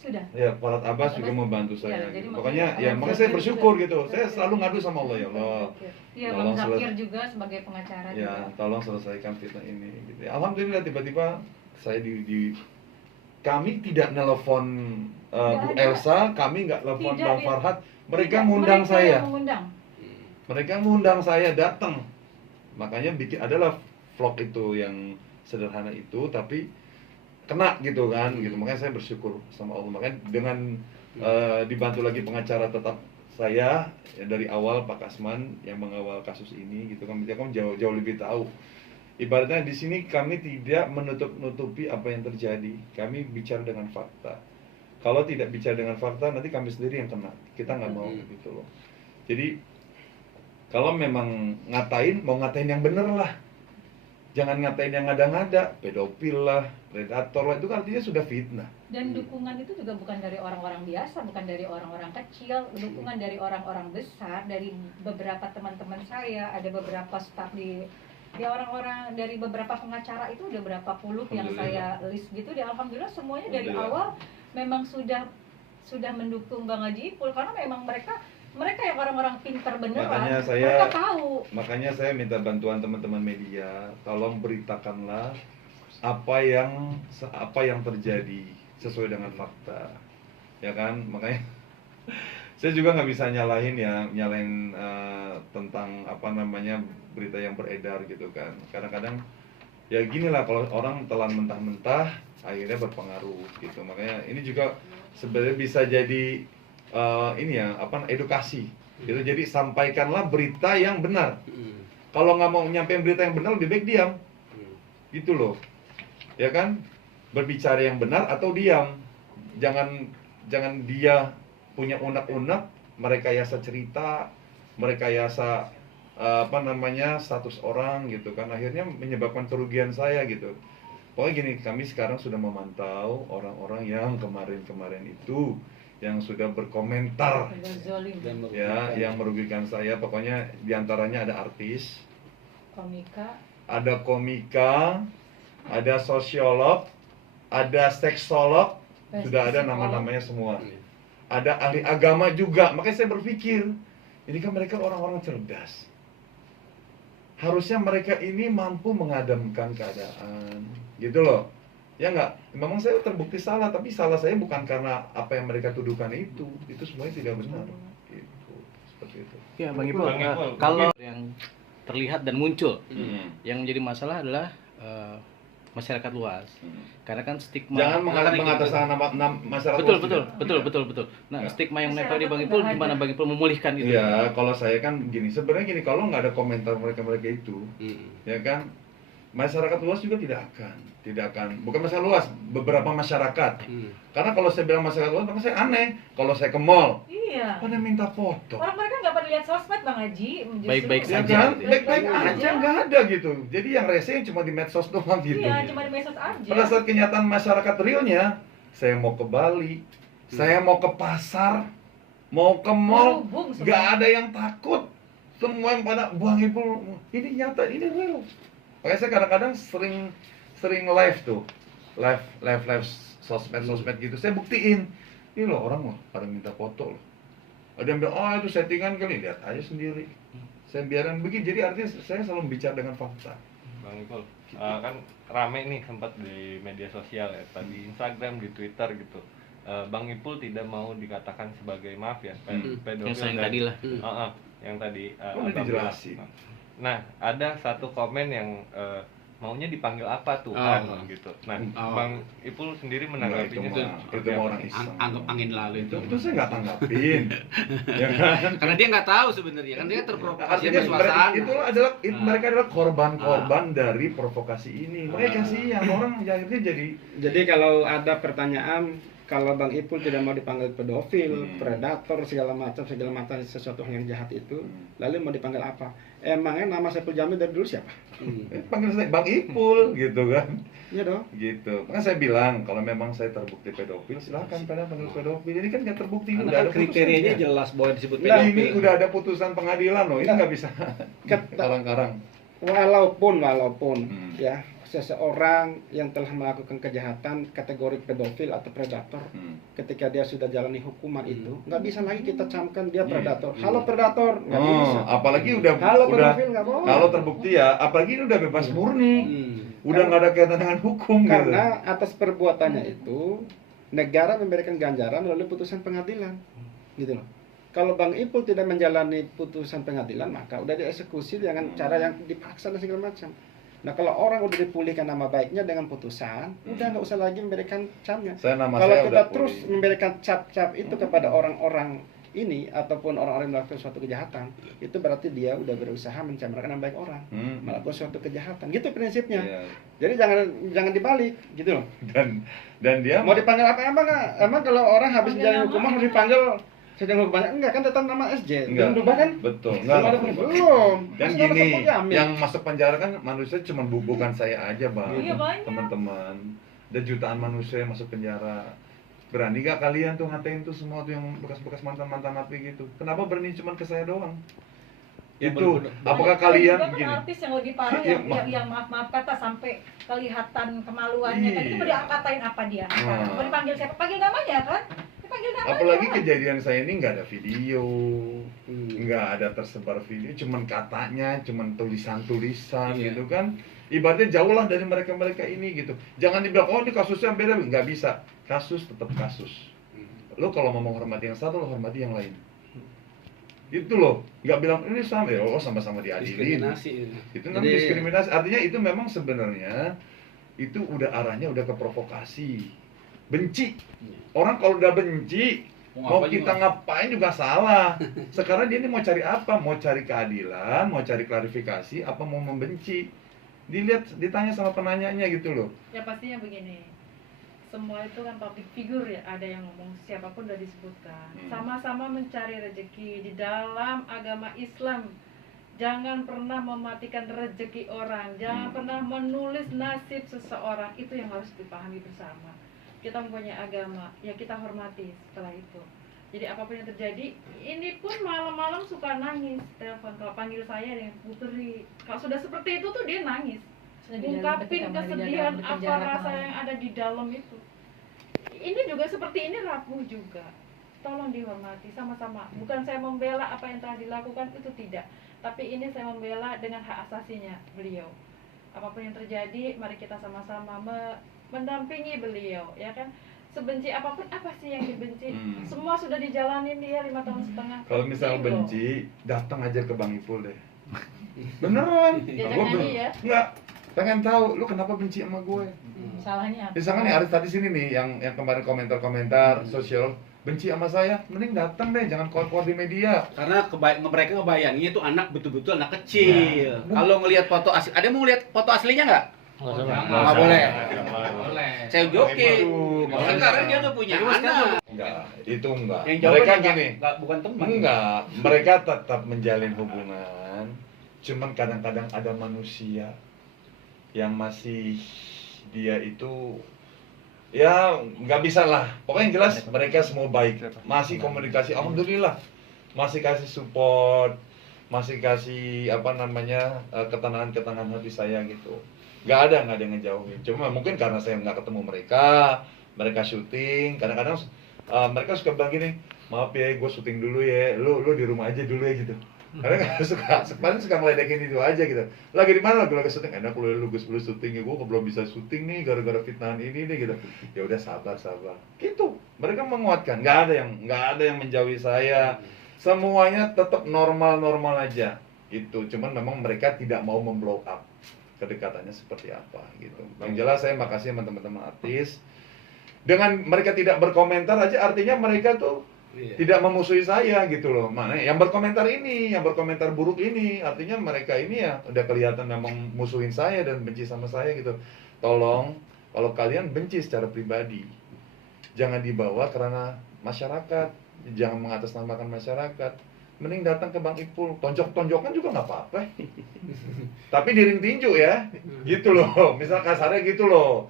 Sudah. ya Farhat Abbas juga membantu saya. Gitu. Pokoknya ya makanya saya bersyukur gitu. Saya selalu ngadu sama Allah, ya Allah. Iya Tolong Bang Zakir juga sebagai pengacara Ya, juga. tolong selesaikan fitnah ini gitu. Alhamdulillah tiba-tiba saya kami tidak nelpon Bu Nggak ada. Elsa, kami nggak nelpon Tidak, Bang iya. Farhat. Mereka Tidak, ngundang mereka saya. yang mengundang. Mereka ngundang saya datang. Makanya bikin adalah vlog itu yang sederhana itu tapi kena gitu kan gitu. Makanya saya bersyukur sama Allah. Makanya dengan dibantu lagi pengacara tetap saya ya, dari awal Pak Kasman yang mengawal kasus ini gitu kan. Dia kan jauh lebih tahu. Ibaratnya di sini kami tidak menutup-nutupi apa yang terjadi. Kami bicara dengan fakta. Kalau tidak bicara dengan fakta nanti kami sendiri yang kena. Kita nggak mau gitu loh. Jadi kalau memang mau ngatain yang bener lah. Jangan ngatain yang ngada-ngada, pedofil lah, predator lah, itu kan artinya sudah fitnah. Dan dukungan itu juga bukan dari orang-orang biasa, bukan dari orang-orang kecil, dukungan dari orang-orang besar, dari beberapa teman-teman saya, ada beberapa staf di orang-orang dari beberapa pengacara itu udah berapa puluh yang saya list gitu. Alhamdulillah semuanya dari awal memang sudah mendukung Bang Haji Ipul karena memang mereka yang orang-orang pintar beneran, mereka tahu. Makanya saya minta bantuan teman-teman media, tolong beritakanlah apa yang terjadi sesuai dengan fakta, ya kan? Makanya saya juga nggak bisa nyalain tentang berita yang beredar gitu kan. Kadang-kadang ya gini lah kalau orang telan mentah-mentah akhirnya berpengaruh gitu. Makanya ini juga sebenarnya bisa jadi edukasi gitu. Jadi sampaikanlah berita yang benar. Kalau nggak mau nyampein berita yang benar lebih baik diam gitu loh, ya kan? Berbicara yang benar atau diam. Jangan dia punya unek-unek merekayasa cerita, merekayasa status orang gitu kan, akhirnya menyebabkan kerugian saya gitu. Pokoknya gini, kami sekarang sudah memantau orang-orang yang kemarin itu yang sudah berkomentar ya, yang merugikan saya. Pokoknya diantaranya ada artis, ada komika, ada sosiolog, ada seksolog, sudah ada nama-namanya semua. Ada ahli agama juga. Makanya saya berpikir, ini kan mereka orang-orang cerdas. Harusnya mereka ini mampu mengadamkan keadaan, gitu loh. Ya enggak, memang saya terbukti salah, tapi salah saya bukan karena apa yang mereka tuduhkan itu semuanya tidak benar. Gitu, seperti itu. Ya, Bang Ipul, kalau yang terlihat dan muncul, yang menjadi masalah adalah masyarakat luas. Karena kan stigma. Jangan mengatasnamakan masyarakat luas. Betul. Nah, stigma yang menempel di Bang Ipul gimana Bang Ipul memulihkan itu? Ya, kalau saya kan sebenarnya gini, kalau nggak ada komentar mereka itu, ya kan, masyarakat luas juga tidak akan, bukan masyarakat luas, beberapa masyarakat. Karena kalau saya bilang masyarakat luas, maka saya aneh. Kalau saya ke mall, pada minta foto. Orang mereka nggak pada lihat sosmed Bang Haji. Baik-baik Ya saja. kan? Baik-baik aja, nggak ada gitu. Jadi yang rese cuma di medsos doang gitu. Iya, cuma di medsos aja. Pada saat kenyataan masyarakat realnya, saya mau ke Bali, saya mau ke pasar, mau ke mall, nggak ada yang takut. Semua yang pada Bang Ipul, ini nyata, ini real. Makanya saya kadang-kadang sering live tuh, live sosmed gitu. Saya buktiin, ini loh orang loh pada minta foto loh. Ada yang bilang, oh itu settingan kali, lihat aja sendiri. Saya biarin begitu, jadi artinya saya selalu bicara dengan fakta. Bang Ipul, kan rame nih sempat di media sosial ya, di Instagram, di Twitter gitu. Bang Ipul tidak mau dikatakan sebagai maaf ya pedofil Yang sayang dan- tadi lah. yang tadi Oh, Abang dijelasin. bilang. Nah, ada satu komen yang maunya dipanggil apa Tuhan Oh. gitu. Nah, Oh. Bang Ipul sendiri Enggak, menanggapinya itu seperti mah apa? orang iseng. Anggap angin lalu itu. Itu saya nggak tanggapin. Ya kan? Karena dia nggak tahu sebenarnya, kan dia terprovokasi Artinya sama sebenarnya suasana. mereka adalah korban-korban dari provokasi ini. Makanya kasihan orang akhirnya jadi Jadi kalau ada pertanyaan, kalau Bang Ipul tidak mau dipanggil pedofil, predator, segala macam sesuatu yang jahat itu, lalu mau dipanggil apa? Emangnya nama Saiful Jamil dari dulu siapa? panggil saya Bang Ipul gitu kan. Iya dong. Gitu. Makanya saya bilang kalau memang saya terbukti pedofil silakan pada panggil pedofil. Ini kan nggak terbukti, Karena udah kan ada kriterianya putusannya. jelas bahwa disebut Nah, pedofil. ini udah ada putusan pengadilan loh. Ini nggak bisa Ket- karang-karang. Walaupun Hmm. ya seseorang yang telah melakukan kejahatan kategori pedofil atau predator, ketika dia sudah jalani hukuman itu, nggak bisa lagi kita camkan dia predator. Halo predator, nggak bisa. Apalagi udah Halo udah pedofil nggak boleh. kalau terbukti ya, apalagi ini udah bebas murni. Udah nggak ada kaitan dengan hukum gitu. Karena atas perbuatannya itu negara memberikan ganjaran melalui putusan pengadilan, gitu loh. Kalau Bang Ipul tidak menjalani putusan pengadilan, maka udah dieksekusi dengan cara yang dipaksa dan segala macam. Nah, kalau orang udah dipulihkan nama baiknya dengan putusan, udah nggak usah lagi memberikan capnya. Nama Kalau saya kita udah terus pulih. memberikan cap-cap itu kepada orang-orang ini ataupun orang-orang yang melakukan suatu kejahatan, itu berarti dia udah berusaha mencemarkan nama baik orang, melakukan suatu kejahatan. Gitu prinsipnya. Iya. Jadi jangan dibalik, gitu loh. Dan dia Mau dipanggil apa emang kalau orang habis Panggil menjalani nama hukuman harus apa? dipanggil sedang hukumannya enggak kan tetap nama SJ. Enggak. Belum berubah kan? Betul. Belum ada belum. Dan Masih nama gini, Saiful Jamil. yang masuk penjara kan manusia cuma bukan saya aja, Bang. Iya, banyak. Teman-teman. Ada jutaan manusia yang masuk penjara. Berani gak kalian tuh ngatain tuh semua tuh yang bekas-bekas mantan-mantan napi gitu? Kenapa berani cuma ke saya doang? Ya, Itu, bener-bener. apakah Banyak kalian juga kan begini? artis yang lebih parah Iya, yang maaf kata sampai kelihatan kemaluannya kan itu mau Iya. dikatain apa dia? Nah. Mau dipanggil siapa? Panggil namanya kan? Dipanggil namanya. Apalagi kan? kejadian saya ini nggak ada video, nggak ada tersebar video, cuman katanya, cuman tulisan-tulisan Iya. gitu kan. Ibaratnya jauh lah dari mereka-mereka ini gitu. Jangan dibilang, oh ini kasusnya beda, nggak bisa. Kasus tetap kasus. Lo kalau mau menghormati yang satu, lo hormati yang lain. Itu loh, nggak bilang ini sama, ya oh sama-sama diadilin. Diskriminasi. Itu namanya Jadi- diskriminasi. Artinya itu memang sebenarnya itu udah arahnya udah ke provokasi, benci. Orang kalau udah benci, mau apa kita juga. ngapain juga salah. Sekarang dia ini mau cari apa? Mau cari keadilan, mau cari klarifikasi, apa mau membenci? Dilihat, ditanya sama penanyanya gitu loh. Ya pastinya begini, semua itu kan public figure ya, ada yang ngomong siapapun udah disebutkan. Sama-sama mencari rezeki di dalam agama Islam. Jangan pernah mematikan rezeki orang, jangan pernah menulis nasib seseorang, itu yang harus dipahami bersama. Kita mempunyai agama, ya kita hormati setelah itu. Jadi apapun yang terjadi, ini pun malam-malam suka nangis, telepon kalau panggil saya dengan Putri. Kalau sudah seperti itu tuh dia nangis. Di dalam Ungkapin ketika mau di kesedihan dalam apa penjara rasa kemarin. yang ada di dalam itu. Ini juga seperti ini rapuh juga. Tolong dihormati sama-sama. Bukan saya membela apa yang telah dilakukan, itu tidak. Tapi ini saya membela dengan hak asasinya beliau. Apapun yang terjadi, mari kita sama-sama mendampingi beliau, ya kan? Sebenci apapun, apa sih yang dibenci? Semua sudah dijalanin dia 5 tahun setengah. Kalau misalnya Gitu loh. benci, datang aja ke Bang Ipul deh. Beneran? Diajak Gua nyanyi ya? Enggak. Pengen tahu lu kenapa benci sama gue? Salahnya apa? Misalkan nih Aris tadi sini nih yang kemarin komentar-komentar sosial benci sama saya, mending datang deh, jangan keluar-keluar di media. Karena mereka ngebayangin itu anak betul-betul anak kecil. Kalau ngelihat foto asli, ada yang mau lihat foto aslinya nggak? Nggak sama. Nggak boleh. Boleh. Saya joki. Aduh, Sekarang dia udah punya anak. Enggak, itu enggak. Yang Mereka jawaban gini, bukan teman. enggak, mereka tetap menjalin hubungan. Cuman kadang-kadang ada manusia yang masih dia itu ya nggak bisa lah. Pokoknya yang jelas mereka semua baik, masih komunikasi, alhamdulillah, masih kasih support, masih kasih apa namanya ketenangan hati saya gitu. Nggak ada yang ngejauhin. Cuma mungkin karena saya nggak ketemu mereka syuting, kadang-kadang mereka suka bilang gini, maaf ya, gue syuting dulu ya, lu di rumah aja dulu ya gitu. Karena paling suka ngeledekin itu aja gitu. Lagi di mana lagi syuting, enak lu syuting ya, gue belum bisa syuting nih gara-gara fitnahan ini nih gitu. Ya udah sabar gitu. Mereka menguatkan, nggak ada yang menjauhi saya. Semuanya tetap normal aja gitu. Cuman memang mereka tidak mau memblow up kedekatannya seperti apa gitu. Yang jelas saya makasih sama teman-teman artis. Dengan mereka tidak berkomentar aja artinya mereka tuh tidak memusuhi saya gitu loh. Mana yang berkomentar buruk ini artinya mereka ini ya udah kelihatan memang musuhin saya dan benci sama saya gitu. Tolong kalau kalian benci secara pribadi jangan dibawa karena masyarakat, jangan mengatasnamakan masyarakat. Mending datang ke Bang Ipul, tonjok-tonjokan juga nggak apa-apa. Tapi di ring tinju ya, gitu loh. Misal kasarnya gitu loh.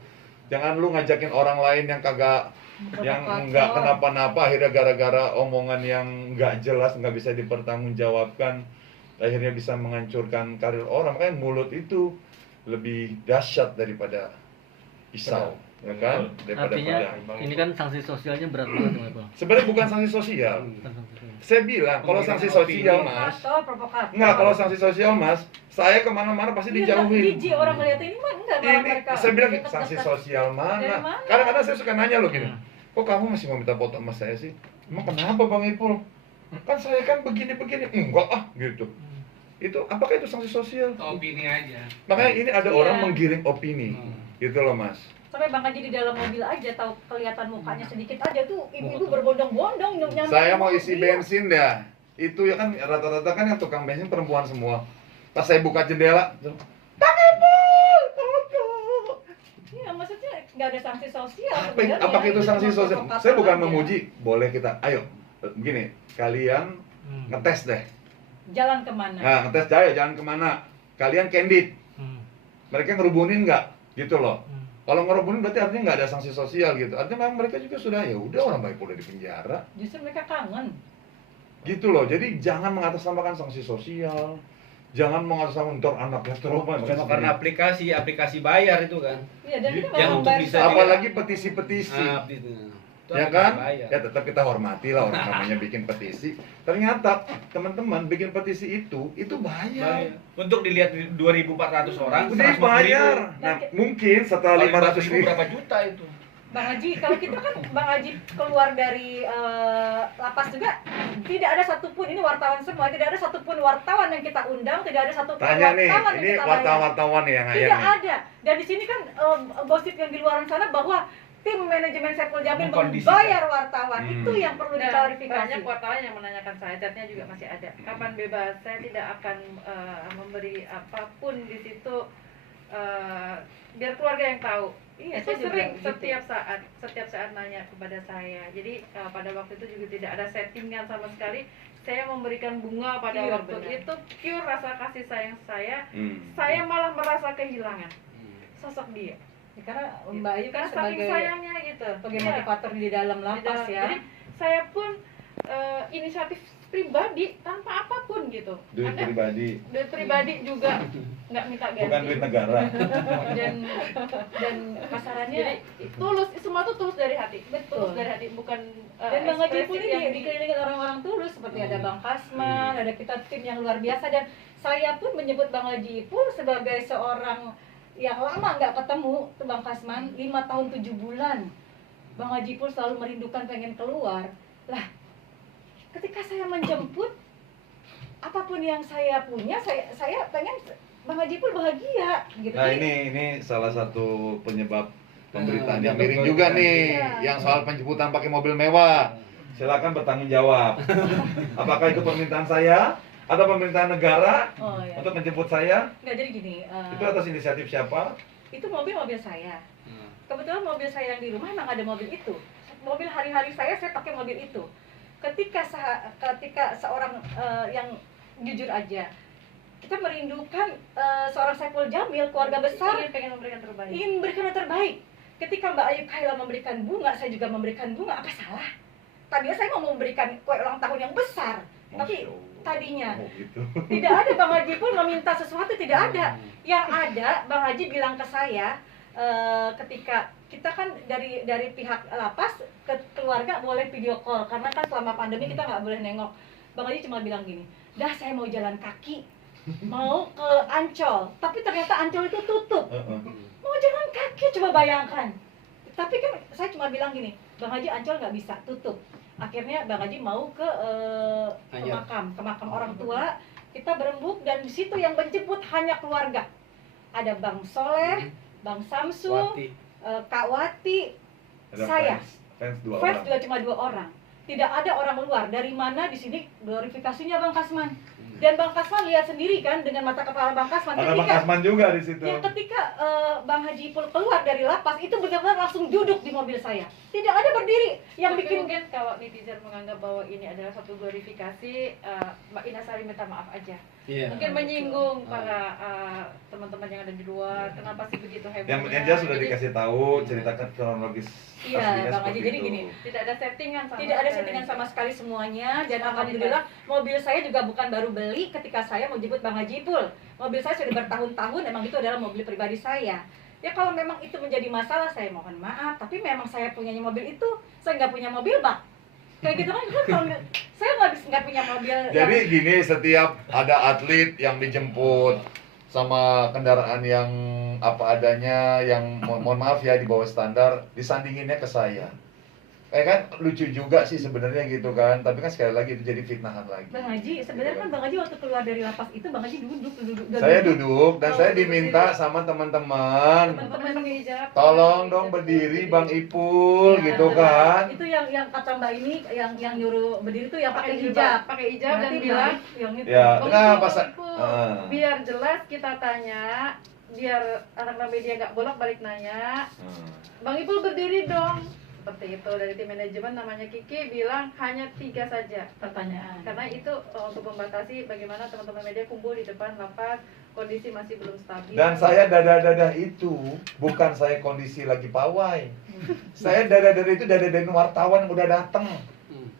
Jangan lu ngajakin orang lain yang kagak, yang nggak kenapa-napa, akhirnya gara-gara omongan yang nggak jelas, nggak bisa dipertanggungjawabkan, akhirnya bisa menghancurkan karir orang. Makanya mulut itu lebih dahsyat daripada pisau. Ya kan? Daripada Artinya pedang. ini kan sanksi sosialnya berat banget Bang Ipul. Sebenarnya bukan sanksi sosial. Saya bilang kalau sanksi sosial mas, provokator. nggak, kalau sanksi sosial mas, saya kemana-mana pasti dijauhin. Jijik orang ngeliat ini mah enggak malah Ini mereka. saya bilang deket-deket. sanksi sosial Dari mana? mana? Kadang-kadang saya suka nanya loh gini, kok kamu masih mau minta foto sama saya sih? Emang kenapa Bang Ipul? Kan saya kan begini-begini, enggak ah gitu. Itu apakah itu sanksi sosial? Opini aja. Makanya ini ada Iya. orang menggiring opini, gitu loh mas. Sampai Bang Haji di dalam mobil aja tahu kelihatan mukanya sedikit aja tuh ibu-ibu berbondong-bondong nyampe. Saya mau isi bensin dah. Itu ya kan rata-rata kan yang tukang bensin perempuan semua. Pas saya buka jendela, Bang Ipul, foto. Iya, maksudnya nggak ada sanksi sosial. Apakah itu sanksi sosial? Saya bukan memuji, boleh kita, ayo, begini, kalian ngetes deh. Jalan kemana? Nah, ngetes jalan kemana? Kalian candid, mereka ngerubunin nggak? Gitu loh. Kalau ngerubunin berarti artinya nggak ada sanksi sosial gitu. Artinya memang mereka juga sudah ya udah orang baik udah di penjara. Justru mereka kangen. Gitu loh. Jadi jangan mengatasnamakan sanksi sosial. Jangan mengatasnamakan ntar anaknya trauma. Cuma karena aplikasi bayar itu kan. Iya, dan kita Yang nggak untuk membayar bisa secara- Apalagi petisi-petisi. Nah, itu. Itu Ya aplikasi kan? bayar. Ya tetap kita hormati lah orang namanya bikin petisi. Ternyata teman-teman bikin petisi itu bayar. Bayar. Untuk dilihat 2.400 orang, Udah 150.000. bayar. Nah, mungkin setelah 500 ribu. berapa juta itu? Bang Haji, kalau kita kan Bang Haji keluar dari lapas juga tidak ada satupun, ini wartawan semua, tidak ada satupun wartawan yang kita undang, tidak ada satupun Tanya nih, wartawan yang ini kita bayar. wartawan nih yang Tidak nih. ada. Dan di sini kan gosip yang di luar sana bahwa tim manajemen Saiful Jamil Mengkondisikan. membayar wartawan. Itu yang perlu Dan diklarifikasi. banyak wartawan yang menanyakan saya, chatnya juga masih ada. Kapan bebas? Saya tidak akan memberi apapun di situ, biar keluarga yang tahu. Iya, Itu saya juga sering gitu. setiap saat nanya kepada saya. Jadi pada waktu itu juga tidak ada settingan sama sekali. Saya memberikan bunga pada Pure, waktu benar. itu pure rasa kasih sayang saya. Hmm. Saya malah merasa kehilangan sosok dia. Ya, karena Mbak Ayu kan Karena saking sebagai sayangnya gitu. Iya. motivator di dalam Di lapas dalam- ya. Jadi saya pun inisiatif pribadi tanpa apapun gitu. Duit Ada pribadi, duit pribadi juga nggak minta ganti. bukan duit negara. dan kasarannya jadi tulus, semua tuh tulus dari hati. Betul. Tulus dari hati, bukan Dan Bang Haji pun ekspresi yang ini dikelilingi orang-orang tulus seperti ada Bang Kasman, ada kita tim yang luar biasa, dan saya pun menyebut Bang Haji Ipul sebagai seorang yang lama nggak ketemu tuh Bang Kasman, 5 tahun 7 bulan. Bang Haji Ipul selalu merindukan pengen keluar. Lah, ketika saya menjemput apapun yang saya punya, saya pengen Bang Haji Ipul bahagia gitu. Nah Jadi, ini salah satu penyebab pemberitaan Nah, yang miring betul. juga nih, Iya. yang soal penjemputan pakai mobil mewah. Silakan bertanggung jawab. Apakah itu permintaan saya atau permintaan negara oh ya. untuk menjemput saya? Nggak, jadi gini, Itu atas inisiatif siapa? itu mobil saya. Kebetulan mobil saya yang di rumah emang ada mobil itu. Mobil hari-hari saya pakai mobil itu. Ketika seorang yang jujur aja, kita merindukan seorang Saiful Jamil, keluarga besar, pengen memberikan terbaik. ingin memberikan yang terbaik. Ketika Mbak Ayu Kaila memberikan bunga, saya juga memberikan bunga. Apa salah? Tadinya saya mau memberikan kue ulang tahun yang besar, tapi Masya Allah. tadinya Oh, gitu. tidak ada. Bang Haji pun meminta sesuatu, tidak ada. Yang ada Bang Haji bilang ke saya, ketika kita kan dari pihak lapas ke keluarga boleh video call, karena kan selama pandemi kita nggak boleh nengok. Bang Haji cuma bilang gini, dah saya mau jalan kaki, mau ke Ancol, tapi ternyata Ancol itu tutup. Mau jalan kaki, coba bayangkan. Tapi kan saya cuma bilang gini, Bang Haji Ancol nggak bisa, tutup. Akhirnya Bang Haji mau ke makam orang tua. Kita berembuk dan di situ yang menjemput hanya keluarga. Ada Bang Soleh, Bang Samsul, Kak Wati, Ada saya. fans dua Fans orang. juga cuma 2 orang. Tidak ada orang luar. Dari mana di sini glorifikasinya Bang Kasman. Dan Bang Kasman lihat sendiri kan dengan mata kepala Bang Kasman. Ada Bang Kasman juga di situ. Ya ketika Bang Haji Ipul keluar dari lapas itu benar-benar langsung duduk di mobil saya. Tidak ada berdiri. Yang bikin mungkin kalau netizen menganggap bahwa ini adalah satu glorifikasi, Mbak Inasari minta maaf aja. Mungkin menyinggung para teman-teman yang ada di luar. Kenapa sih begitu hebatnya? Yang jelas sudah dikasih tahu, ceritakan kronologis Iya, aslinya Bang Haji. seperti Jadi itu. gini, Tidak ada settingan sama tidak ada sekali. settingan sama sekali semuanya. Dan Spontanitas. alhamdulillah mobil saya juga bukan baru beli ketika saya mau jemput Bang Haji Ipul. Mobil saya sudah bertahun-tahun, memang itu adalah mobil pribadi saya. Ya kalau memang itu menjadi masalah, saya mohon maaf. Tapi memang saya punyanya mobil itu, saya nggak punya mobil bak. Kayak gitu kan, kalau saya nggak punya mobil. Jadi gini, setiap ada atlet yang dijemput sama kendaraan yang apa adanya, yang mohon maaf ya di bawah standar, disandinginnya ke saya. Kan lucu juga sih sebenarnya gitu kan, tapi kan sekali lagi itu jadi fitnahan lagi. Bang Haji, sebenarnya kan Bang Haji waktu keluar dari lapas itu Bang Haji duduk. Saya duduk dan Oh, saya duduk diminta sendiri. sama teman-teman, Teman-teman pakai hijab. tolong dong berdiri Bang Ipul Nah, gitu kan. Itu yang kata Mbak ini yang nyuruh berdiri tuh yang pakai hijab. pakai hijab dan Berarti bilang yang itu. Ya, Bang kenapa Ipul, Sa- Bang Ipul, Ah. biar jelas kita tanya, biar anak-anak media nggak bolak-balik nanya, Bang Ipul berdiri dong. Seperti itu, dari tim manajemen namanya Kiki bilang hanya 3 saja Pertanyaan. karena itu untuk membatasi bagaimana teman-teman media kumpul di depan lapas, kondisi masih belum stabil. Dan saya dada-dada itu bukan saya kondisi lagi pawai. Saya dada-dada itu dada-dada wartawan yang udah datang.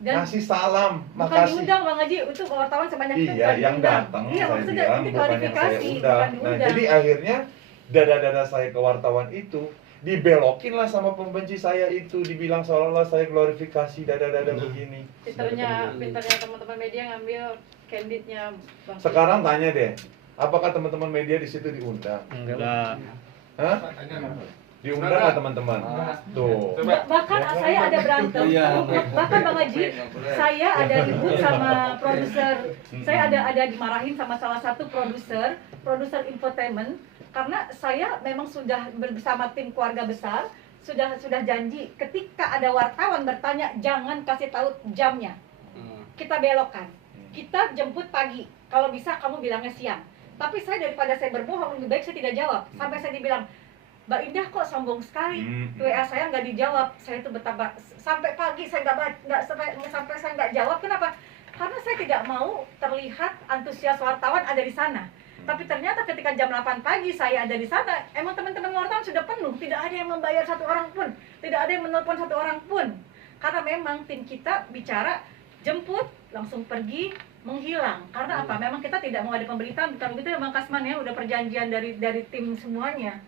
Dan Ngasih salam, bukan makasih. diundang Bang Haji, itu wartawan sebanyak itu Iya, bukan yang diundang. datang Iya, saya maksudnya bilang itu bukan yang saya klarifikasi, undang. bukan Nah, diundang. jadi akhirnya dada-dada saya ke wartawan itu dibelokin lah sama pembenci saya itu, dibilang seolah-olah saya glorifikasi dada-dada begini. pinternya teman-teman media ngambil candidnya Bang Sekarang tanya deh, apakah teman-teman media di situ diundang? Enggak. Hah? Diundang nggak teman-teman? Tuh. Bahkan saya ada berantem. Bahkan Bang Haji, saya ada ribut sama produser. Saya ada dimarahin sama salah satu produser infotainment karena saya memang sudah bersama tim keluarga besar sudah janji ketika ada wartawan bertanya jangan kasih tahu jamnya. Kita belokkan. Kita jemput pagi. Kalau bisa kamu bilangnya siang. Tapi saya daripada saya berbohong lebih baik saya tidak jawab. Sampai saya dibilang, Mbak Indah kok sombong sekali. WA saya nggak dijawab. Saya itu betapa sampai pagi saya nggak sampai saya nggak jawab. Kenapa? Karena saya tidak mau terlihat antusias wartawan ada di sana. Tapi ternyata ketika jam 8 pagi saya ada di sana, emang teman-teman wartawan sudah penuh, tidak ada yang membayar 1 orang pun, tidak ada yang menelpon 1 orang pun. Karena memang tim kita bicara jemput, langsung pergi, menghilang. Karena apa? Memang kita tidak mau ada pemberitaan, bukan begitu ya Bang Kasman ya, udah perjanjian dari tim semuanya.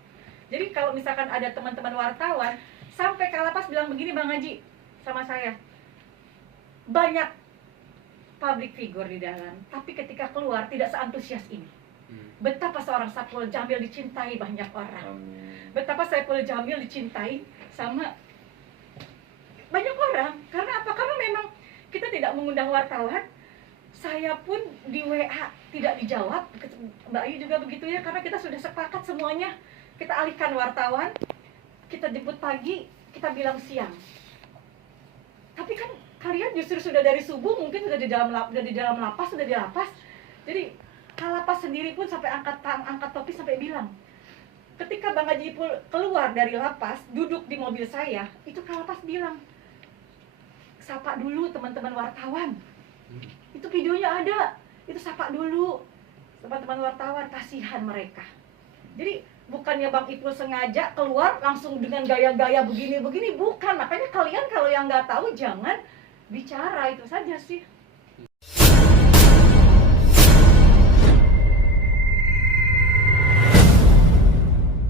Jadi kalau misalkan ada teman-teman wartawan sampai ke lapas bilang begini Bang Haji sama saya, banyak public figure di dalam, tapi ketika keluar tidak seantusias ini. Betapa seorang Saiful Jamil dicintai banyak orang. Betapa Saiful Jamil dicintai sama banyak orang. Karena apa? Karena memang kita tidak mengundang wartawan. Saya pun di WA tidak dijawab. Mbak Ayu juga begitu ya. Karena kita sudah sepakat semuanya. Kita alihkan wartawan. Kita jemput pagi. Kita bilang siang. Tapi kan kalian justru sudah dari subuh mungkin sudah di dalam lapas, sudah di lapas. Jadi Kalapas sendiri pun sampai angkat topi sampai bilang, ketika Bang Haji Ipul keluar dari lapas, duduk di mobil saya, itu Kalapas bilang, sapa dulu teman-teman wartawan. Itu videonya ada, itu sapa dulu teman-teman wartawan, kasihan mereka. Jadi bukannya Bang Ipul sengaja keluar langsung dengan gaya-gaya begini-begini, bukan. Makanya kalian kalau yang nggak tahu jangan bicara, itu saja sih.